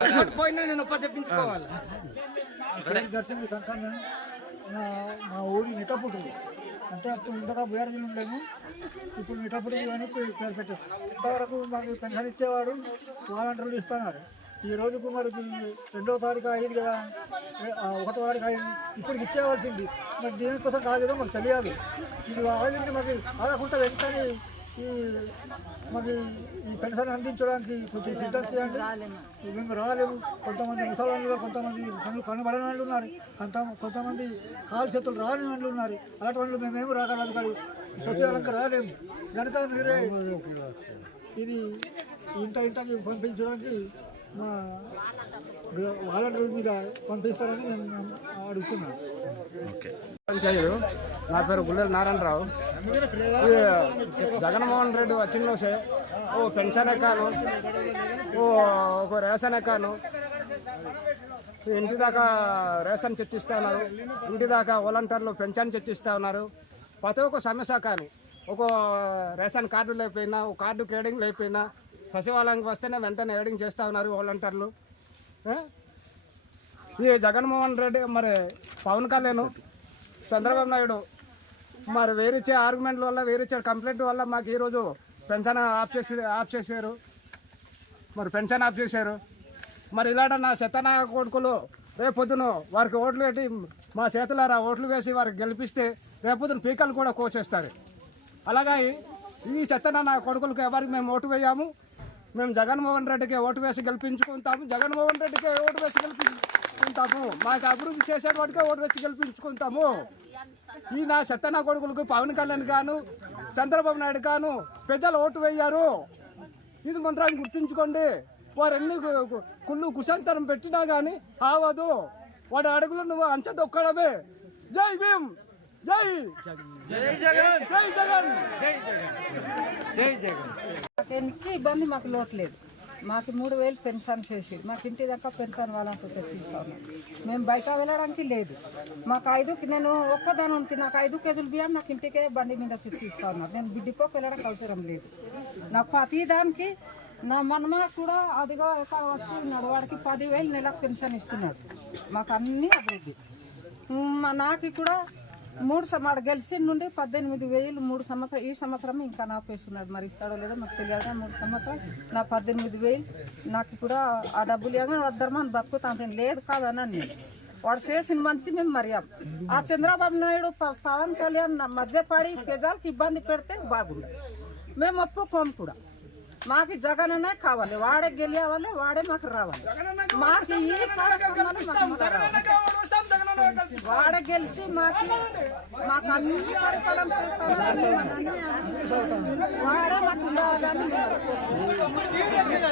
పోయినా నేను చెప్పించుకోవాలి. మా ఊరి మిఠాపుట్టు అంటే అప్పుడు ఇంతగా బీఆర్జీలు ఉండేము. ఇప్పుడు మిఠాపుట్టు అని పేరు పెట్టారు. ఇంతవరకు మాకు పెన్షన్ ఇచ్చేవాడు వాలంటీర్లు ఇస్తున్నారు. ఈ రోజుకు మరి 2వ తారీఖు అయింది కదా, 1వ తారీఖు అయింది. ఇప్పటికి ఇచ్చేవాల్సింది మరి దీనికోసం కాలేదో మాకు తెలియదు. ఇది ఆగింది మాకు ఆగకుండా వెంటనే మాకు ఈ పెన్షన్ అందించడానికి కొంచెం సిద్ధం చేయండి. మేము రాలేము. కొంతమంది ముసలాళ్ళు, కొంతమంది కనబడని వాళ్ళు ఉన్నారు, కొంతమంది కాలు చేతులు రాని వాళ్ళు ఉన్నారు. అలాంటి వాళ్ళు మేమేమి రాగలం కానీ సచివాలయంకి రాలేము కనుక మీరే ఇది ఇంతకి పంపించడానికి మా వాలంటీర్ మీద పంపిస్తారని మేము అడుగుతున్నాం. నా పేరు గుల్లెల నారాయణరావు. జగన్మోహన్ రెడ్డి వచ్చిన ఓ పెన్షన్ ఎక్కాను, ఒక రేషన్ ఎక్కాను. ఇంటి దాకా రేషన్ చర్చిస్తూ ఉన్నారు, ఇంటి దాకా వాలంటీర్లు పెన్షన్ చర్చిస్తూ ఉన్నారు. ప్రతి ఒక్క సమస్య కానీ ఒక రేషన్ కార్డు లేకపోయినా, ఒక కార్డు కేడింగ్ లేకపోయినా సచివాలయానికి వస్తేనే వెంటనే ఏడింగ్ చేస్తూ ఉన్నారు వాలంటీర్లు. ఈ జగన్మోహన్ రెడ్డి మరి పవన్ కళ్యాణ్, చంద్రబాబు నాయుడు మరి వేరిచ్చే ఆర్గ్యుమెంట్ల వల్ల, వేరిచ్చే కంప్లైంట్ వల్ల మాకు ఈరోజు పెన్షన్ ఆఫ్ చేశారు. మరి పెన్షన్ ఆఫ్ చేశారు. మరి ఇలాంటి నా చెత్తనా కొడుకులు రేపొద్దున వారికి ఓట్లు పెట్టి మా చేతులారా ఓట్లు వేసి వారికి గెలిపిస్తే రేపొద్దున పీకలు కూడా కోసేస్తారు. అలాగే ఈ చెత్తనా నా కొడుకులకు ఎవరికి మేము ఓటు వేయాము. మేము జగన్మోహన్ రెడ్డికి ఓటు వేసి గెలిపించుకుంటాము. జగన్మోహన్ రెడ్డికి ఓటు వేసి గెలిపించుకుంటాము. మాకు అభివృద్ధి చేసేవాడికే ఓటు వేసి గెలిపించుకుంటాము. ఈ నా చెత్తనా కొడుకులకు పవన్ కళ్యాణ్ గాను, చంద్రబాబు నాయుడు గాను ప్రజలు ఓటు వేయారు. ఇది మంత్రాన్ని గుర్తుంచుకోండి. వారు ఎన్ని కుళ్ళు కుశాంతరం పెట్టినా కానీ ఆవదు. వాడి అడుగులు నువ్వు అంచెదొక్కడమే. జై భీమ్, జై జగన్, జై జగన్, జై జగన్. ఎన్ని ఇబ్బంది మాకు లోటు లేదు. మాకు 3000 పెన్షన్ చేసి మాకు ఇంటి దాకా పెన్షన్ వాళ్ళంటూ తెప్పిస్తాము. మేము బయట వెళ్ళడానికి లేదు. మాకు నేను ఒక్కదాని ఉంది, నాకు 5 కేజీలు బియ్యం నాకు ఇంటికే బండి మీద తెప్పిస్తా ఉన్నారు. నేను బిడ్డిపోకి వెళ్ళడానికి అవసరం లేదు. నాకు ప్రతి దానికి నా మనమ కూడా అదిగా వచ్చి ఉన్నాడు, వాడికి 10,000 నెలకు పెన్షన్ ఇస్తున్నాడు. మాకు అన్నీ అభివృద్ధి. నాకు కూడా 3 గెలిచిన నుండి 18,000 3 సంవత్సరం. ఈ సంవత్సరం ఇంకా నాపేస్తున్నాడు, మరి ఇస్తాడో లేదో మాకు తెలియదు. 3 సంవత్సరం నా 18,000 నాకు కూడా ఆ డబ్బులు ఏమైనా వద్దరమని బతుకుతాను లేదు కాదన్నా. నేను వాడు చేసిన మంచి మేము మర్యాం. ఆ చంద్రబాబు నాయుడు పవన్ కళ్యాణ్ మధ్యపడి ప్రజలకు ఇబ్బంది పెడితే బాగుండదు. మేము ఒప్పుకోము కూడా. మాకు జగన్ అనే కావాలి, వాడే గెలియావాలి, వాడే మాకు రావాలి. మాకు ఈ వాడే గెలిచి మాకు అన్ని పరిపాలన చేస్తాను, వాడే మాకు ఉండాలని.